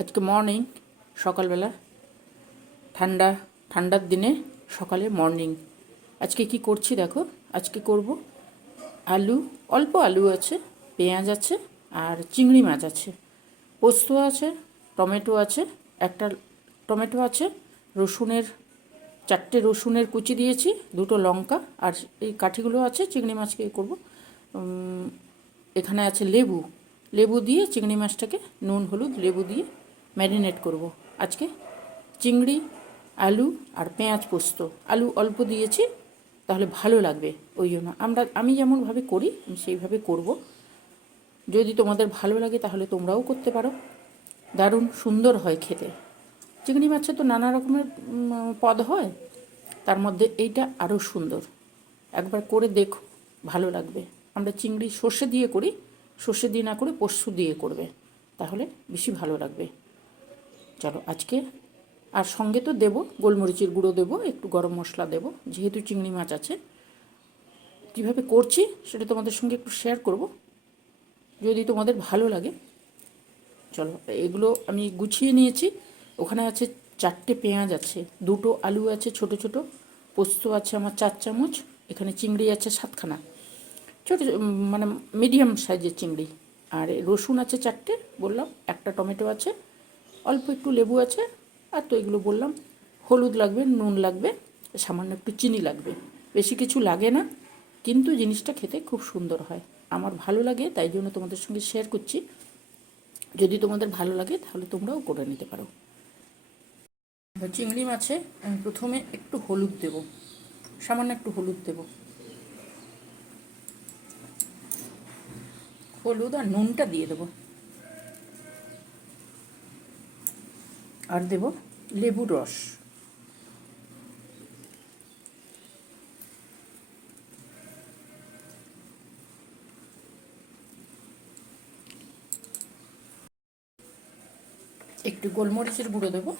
আজকে মর্নিং সকালবেলা ঠান্ডা ঠান্ডার দিনে সকালে মর্নিং আজকে কি করছি দেখো। আজকে করব আলু, অল্প আলু আছে, পেঁয়াজ আছে আর চিংড়ি মাছ আছে, পোস্ত আছে, টমেটো আছে, একটা টমেটো আছে, রসুনের 4টে রসুনের কুচি দিয়েছি, 2টো লঙ্কা আর এই কাঠিগুলো আছে। চিংড়ি মাছকে করব। এখানে আছে লেবু, লেবু দিয়ে চিংড়ি মাছটাকে নুন হলুদ লেবু দিয়ে ম্যারিনেট করব আজকে। চিংড়ি, আলু আর পেঁয়াজ পোস্ত, আলু অল্প দিয়েছি তাহলে ভালো লাগবে, ওই জন্য আমি যেমনভাবে করি আমি সেইভাবে করব। যদি তোমাদের ভালো লাগে তাহলে তোমরাও করতে পারো, দারুণ সুন্দর হয় খেতে। চিংড়ি মাছে তো নানা রকমের পদ হয়, তার মধ্যে এইটা আরও সুন্দর। একবার করে দেখো, ভালো লাগবে। আমরা চিংড়ি সর্ষে দিয়ে করি, সর্ষে দিয়ে না করে পোস্ত দিয়ে করবে, তাহলে বেশি ভালো লাগবে। চলো আজকে, আর সঙ্গে তো দেবো গোলমরিচের গুঁড়ো দেবো, একটু গরম মশলা দেবো, যেহেতু চিংড়ি মাছ আছে। কীভাবে করছি সেটা তোমাদের সঙ্গে একটু শেয়ার করব, যদি তোমাদের ভালো লাগে। চলো, এগুলো আমি গুছিয়ে নিয়েছি। ওখানে আছে 4টে পেঁয়াজ আছে, 2টো আলু আছে ছোট ছোট, পোস্ত আছে আমার 4 চামচ, এখানে চিংড়ি আছে 7খানা, ছোটো মানে মিডিয়াম সাইজের চিংড়ি, আর রসুন আছে 4টে বললাম, একটা টমেটো আছে, অল্প একটু লেবু আছে, আর তো এগুলো বললাম। হলুদ লাগবে, নুন লাগবে, সামান্য একটু চিনি লাগবে, বেশি কিছু লাগে না, কিন্তু জিনিসটা খেতে খুব সুন্দর হয়। আমার ভালো লাগে তাই জন্য তোমাদের সঙ্গে শেয়ার করছি। যদি তোমাদের ভালো লাগে তাহলে তোমরাও করে নিতে পারো। চিংড়ি মাছে আমি প্রথমে একটু হলুদ দেব, সামান্য একটু হলুদ দেব, হলুদ আর নুনটা দিয়ে দেবো, আর দেব লেবুর রস। একটু গোলমরিচের গুঁড়ো দেবো,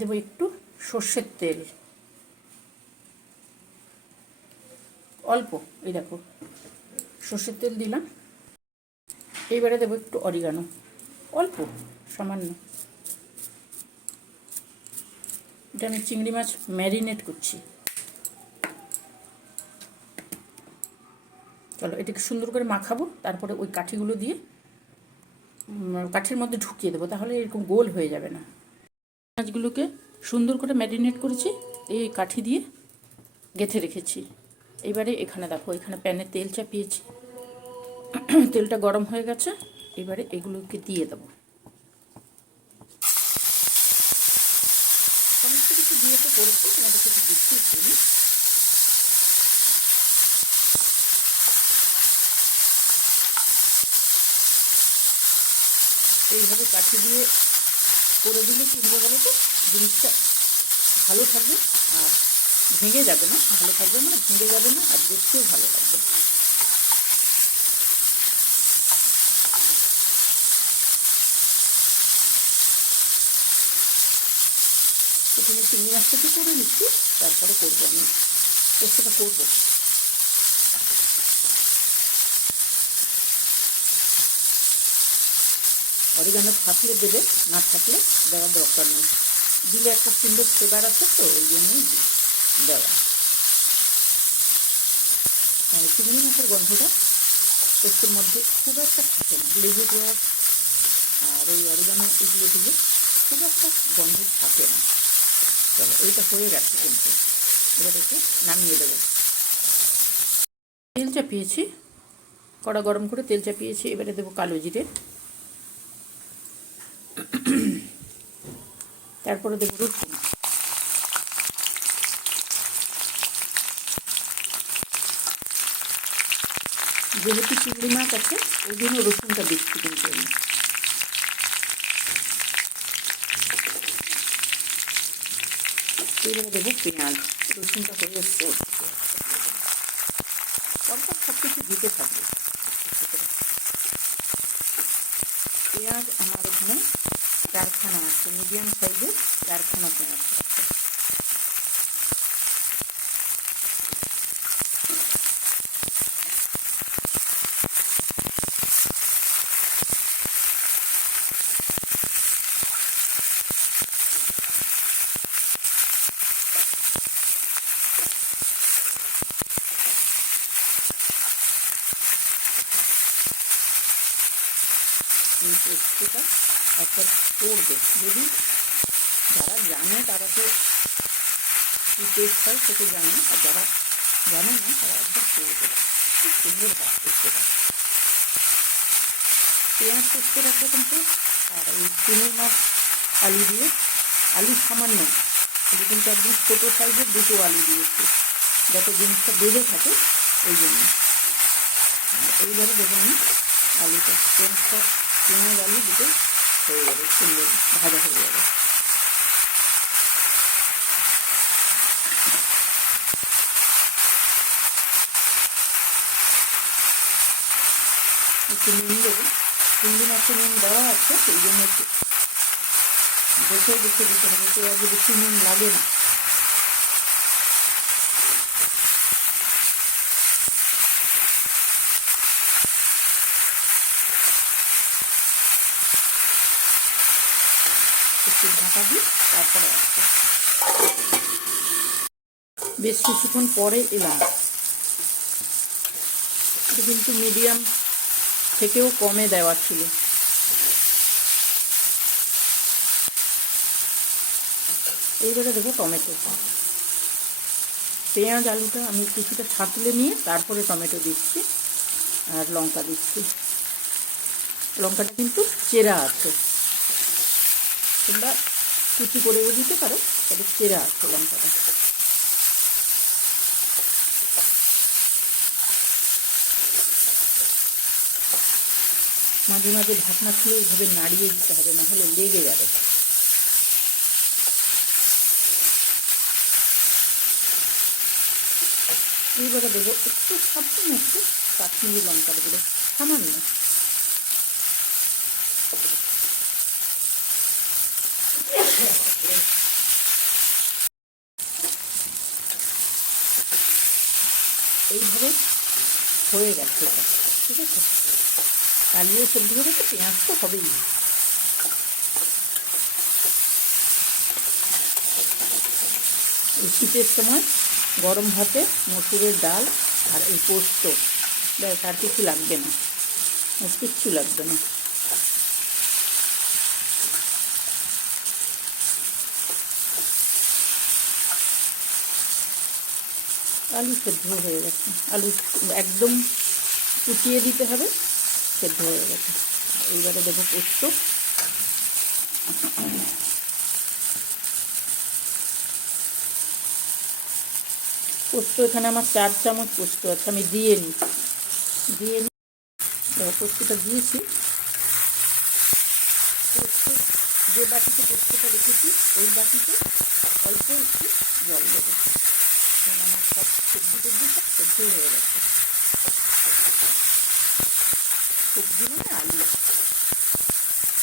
দেবো একটু সর্ষের তেল অল্প, এই দেখো সর্ষের তেল দিলাম। এইবারে দেবো একটু অরিগানো, অল্প সামান্য। এটা আমি চিংড়ি মাছ ম্যারিনেট করছি। চলো এটাকে সুন্দর করে মাখাবো, তারপরে ওই কাঠিগুলো দিয়ে কাঠির মধ্যে ঢুকিয়ে দেবো, তাহলে এরকম গোল হয়ে যাবে না। মাছগুলোকে সুন্দর করে ম্যারিনেট করেছি, এই কাঠি দিয়ে গেঁথে রেখেছি। এবারে এখানে দেখো, এখানে প্যানে তেল চাপিয়েছি, তেলটা গরম হয়ে গেছে, এবারে এগুলোকে দিয়ে দেবো। সমস্ত কিছু দিয়ে তো করেছি, তোমাদের কিছু দেখিয়েছি আমি। এইভাবে কাঠি দিয়ে করে দিলে কী হবে বলো তো, জিনিসটা ভালো থাকবে আর ভেঙে যাবে না, ভালো থাকবে মানে ভেঙে যাবে না, আর দেখতেও ভালো লাগবে। প্রথমে চিংড়ি মাছটাকে করে নিচ্ছি, তারপরে করবো আমি পোস্তটা করবো। অরিগানো থাকলে দেবে, না থাকলে দেওয়ার দরকার নেই, দিলে একটা সুন্দর ফ্লেভার আছে তো ওই জন্যই দেওয়া। চিংড়ি মাছের গন্ধটা পোস্তের মধ্যে খুব একটা থাকে না, লেবুর রস আর ওই অরিগানো এগুলো দিলে খুব একটা গন্ধ থাকে না। চলো এইটা হয়ে গেছে, কিন্তু এবার একে নামিয়ে দেবো। তেল চাপিয়েছি, কড়া গরম করে তেল চাপিয়েছি, এবারে দেবো কালো জিরে, তারপরে দেবো রসুন, যেহেতু চিংড়ি মাছ আছে ওই জন্য রসুনটা দিচ্ছি কিন্তু আমি। এবারে দেবো পেঁয়াজ, রসুনটা হয়ে এসছে, পরপর সব কিছু দিতে থাকবে। পেঁয়াজ আমার এখানে 4খানা আছে, মিডিয়াম সাইজের 4খানা পেঁয়াজ আছে। এই পোস্তটা একবার করবে। যদি যারা জানে তারা তো কী টেস্ট হয় সেটা জানে, আর যারা জানে না তারা একবার করবে, খুব সুন্দর হয় পোস্তটা। পেঁয়াজ পোস্তের একরকম টেস্ট, আর এই চিংড়ি মাছ আলু দিয়ে, আলু সামান্য, আলু কিন্তু একদম ছোটো সাইজের দুটো আলু দিয়েছি যাতে জিনিসটা বেঁধে থাকে ওই জন্য। এইবারে দেখুন আমি আলুটা, পেঁয়াজ আলু দুটো হয়ে যাবে, সুন্দর ভাজা হয়ে যাবে। একটু নুন দেবো, চিংড়ি মাছে নুন দেওয়া আছে, সেই জন্য একটু দেখে দেখে দিতে হবে, পেঁয়াজে বেশি নুন লাগে না। একটু ঢাকা দিই, তারপরে আসছে। বেশ কিছুক্ষণ পরে এলাম, কিন্তু মিডিয়াম থেকেও কমে দেওয়া ছিল। এইবারে দেবো টমেটো। পেঁয়াজ আলুটা আমি কিছুটা ছাঁতলে নিয়ে তারপরে টমেটো দিচ্ছি আর লঙ্কা দিচ্ছি। লঙ্কাটা কিন্তু চেরা আছে, তোমরা কুচি করেও দিতে পারো, তবে চেরা আছে লঙ্কাটা। মাঝে মাঝে ঢাকনা খুলে এইভাবে নাড়িয়ে দিতে হবে, নাহলে লেগে যাবে। এইবারে দেবো একটু সামান্য একটু কাশ্মীরি লঙ্কার গুঁড়ো, সামান্য। এইভাবে হয়ে গেছে এটা, ঠিক আছে। আলুও সেদ্ধ হয়ে গেছে, পেঁয়াজ তো হবেই। এই শীতের সময় গরম ভাতে মসুরের ডাল আর এই পোস্ত, ব্যাস আর কিছু লাগবে না, কিচ্ছু লাগবে না। আলু সেদ্ধ হয়ে গেছে, আলু একদম কুচিয়ে দিতে হবে, সেদ্ধ হয়ে গেছে। এইবারে দেবো পোস্ত। পোস্ত এখানে আমার 4 চামচ পোস্ত আছে, আমি দিয়ে নিই। দেখো পোস্তটা দিয়েছি। পোস্ত যে বাটিতে পোস্তটা রেখেছি ওই বাটিতে অল্প একটু জল দেবো, কারণ আমার সব সবজি সব সেদ্ধ হয়ে গেছে। সবজি মানে আলু,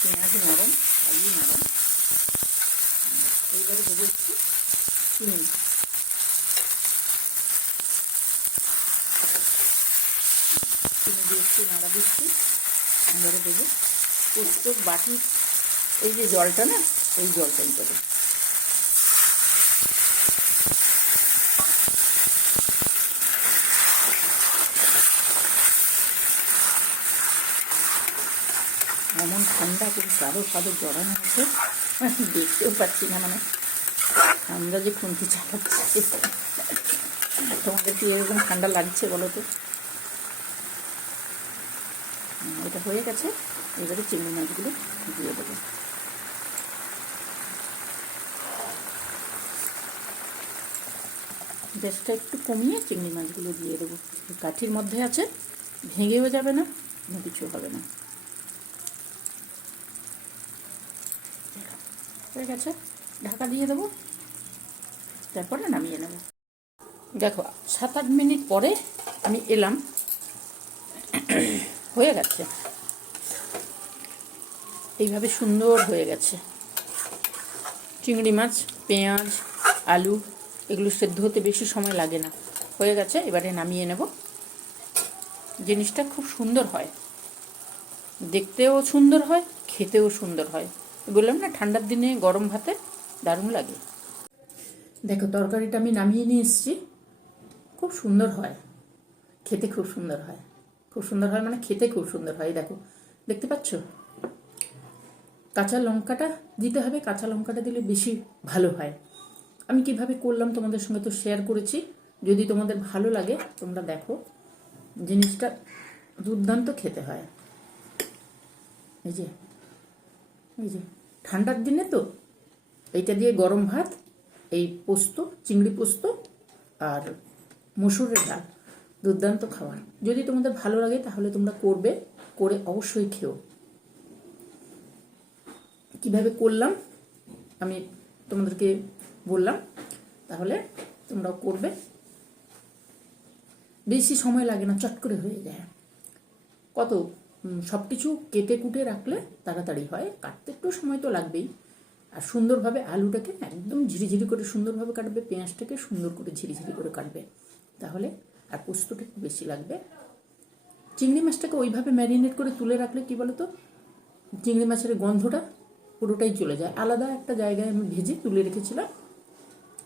পেঁয়াজ নরম, আলু নরম। এইবারে দেবো একটু চিনি, চিনি দিয়ে একটু নাড়া দিচ্ছি। এবারে দেবো পোস্তর বাটির এই যে জলটা না, এই জলটাই দেবো। এমন ঠান্ডা করে কারো কারো জড়ানো আছে, দেখতেও পাচ্ছি না, মানে আমরা যে খুন্তি চালাচ্ছি। তোমাদের কি এরকম ঠান্ডা লাগছে বলো তো? এটা হয়ে গেছে, এবারে চিংড়ি মাছগুলো দিয়ে দেবো। গ্যাসটা একটু কমিয়ে চিংড়ি মাছগুলো দিয়ে দেবো। কাঠির মধ্যে আছে, ভেঙেও যাবে না, কোনো কিছু হবে না। হয়ে গেছে, ঢাকা দিয়ে দেবো, তারপরে নামিয়ে নেব। দেখো 7-8 মিনিট পরে আমি এলাম, হয়ে গেছে, এইভাবে সুন্দর হয়ে গেছে। চিংড়ি মাছ, পেঁয়াজ, আলু এগুলো সেদ্ধ হতে বেশি সময় লাগে না, হয়ে গেছে। এবারে নামিয়ে নেব। জিনিসটা খুব সুন্দর হয়, দেখতেও সুন্দর হয়, খেতেও সুন্দর হয়। বললাম না, ঠান্ডার দিনে গরম ভাতে দারুণ লাগে। দেখো তরকারিটা আমি নামিয়ে নিয়ে এসেছি, খুব সুন্দর হয়, খেতে খুব সুন্দর হয়। খুব সুন্দর হয় মানে খেতে খুব সুন্দর হয়। দেখো, দেখতে পাচ্ছ? কাঁচা লঙ্কাটা দিতে হবে, কাঁচা লঙ্কাটা দিলে বেশি ভালো হয়। আমি কিভাবে করলাম তোমাদের সঙ্গে তো শেয়ার করেছি, যদি তোমাদের ভালো লাগে তোমরা দেখো, জিনিসটা দুর্দান্ত খেতে হয়। এই যে ঠান্ডার দিনে তো এইটা দিয়ে গরম ভাত, এই পোস্ত, চিংড়ি পোস্ত আর মসুরের ডাল, দুর্দান্ত খাবার। যদি তোমাদের ভালো লাগে তাহলে তোমরা করবে, করে অবশ্যই খেও। কিভাবে করলাম আমি তোমাদেরকে বললাম, তাহলে তোমরাও করবে। বেশি সময় লাগে না, চট করে হয়ে যায়। কত সব কিছু কেটে কুটে রাখলে তাড়াতাড়ি হয়, কাটতে একটু সময় তো লাগবেই। আর সুন্দরভাবে আলুটাকে একদম ঝিরিঝিরি করে সুন্দরভাবে কাটবে, পেঁয়াজটাকে সুন্দর করে ঝিরিঝিরি করে কাটবে, তাহলে। আর পোস্তটা একটু বেশি লাগবে। চিংড়ি মাছটাকে ওইভাবে ম্যারিনেট করে তুলে রাখলে কি বলো তো, চিংড়ি মাছের গন্ধটা পুরোটাই চলে যায়। আলাদা একটা জায়গায় আমি ভেজে তুলে রেখেছিলাম,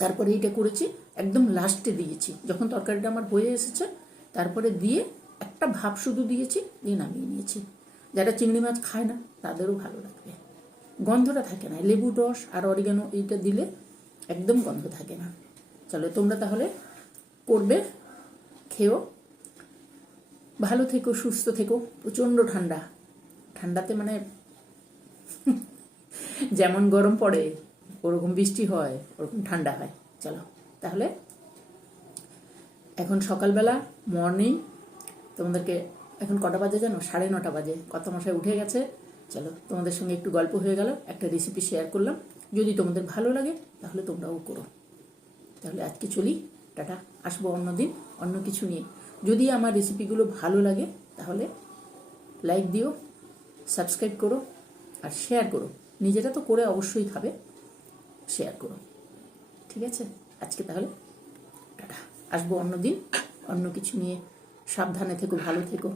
তারপরে এইটা করেছি, একদম লাস্টে দিয়েছি যখন তরকারিটা আমার হয়ে এসেছে, তারপরে দিয়ে একটা ভাপ শুধু দিয়েছি, দিয়ে নামিয়ে নিয়েছি। যারা চিংড়ি মাছ খায় না তাদেরও ভালো লাগবে, গন্ধটা থাকে না। লেবু রস আর অরিগানো এইটা দিলে একদম গন্ধ থাকে না। চলো তোমরা তাহলে করবে, খেও, ভালো থেকো, সুস্থ থেকো। প্রচণ্ড ঠান্ডা, ঠান্ডাতে মানে যেমন গরম পড়ে ওরকম বৃষ্টি হয়, ওরকম ঠান্ডা হয়। চলো তাহলে, এখন সকালবেলা মর্নিং, তোমাদেরকে এখন কটা বাজে জানো? 9:30 বাজে। কত মশাই উঠে গেছে। চলো তোমাদের সঙ্গে একটু গল্প হয়ে গেল, একটা রেসিপি শেয়ার করলাম। যদি তোমাদের ভালো লাগে তাহলে তোমরাও করো। তাহলে আজকে চলি, টাটা। আসবো অন্যদিন অন্য কিছু নিয়ে। যদি আমার রেসিপিগুলো ভালো লাগে তাহলে লাইক দিও, সাবস্ক্রাইব করো আর শেয়ার করো। নিজেরা তো করে অবশ্যই খাবে, শেয়ার করো, ঠিক আছে? আজকে তাহলে টাটা, আসবো অন্যদিন অন্য কিছু নিয়ে। সাবধানে থেকো, ভালো থেকো।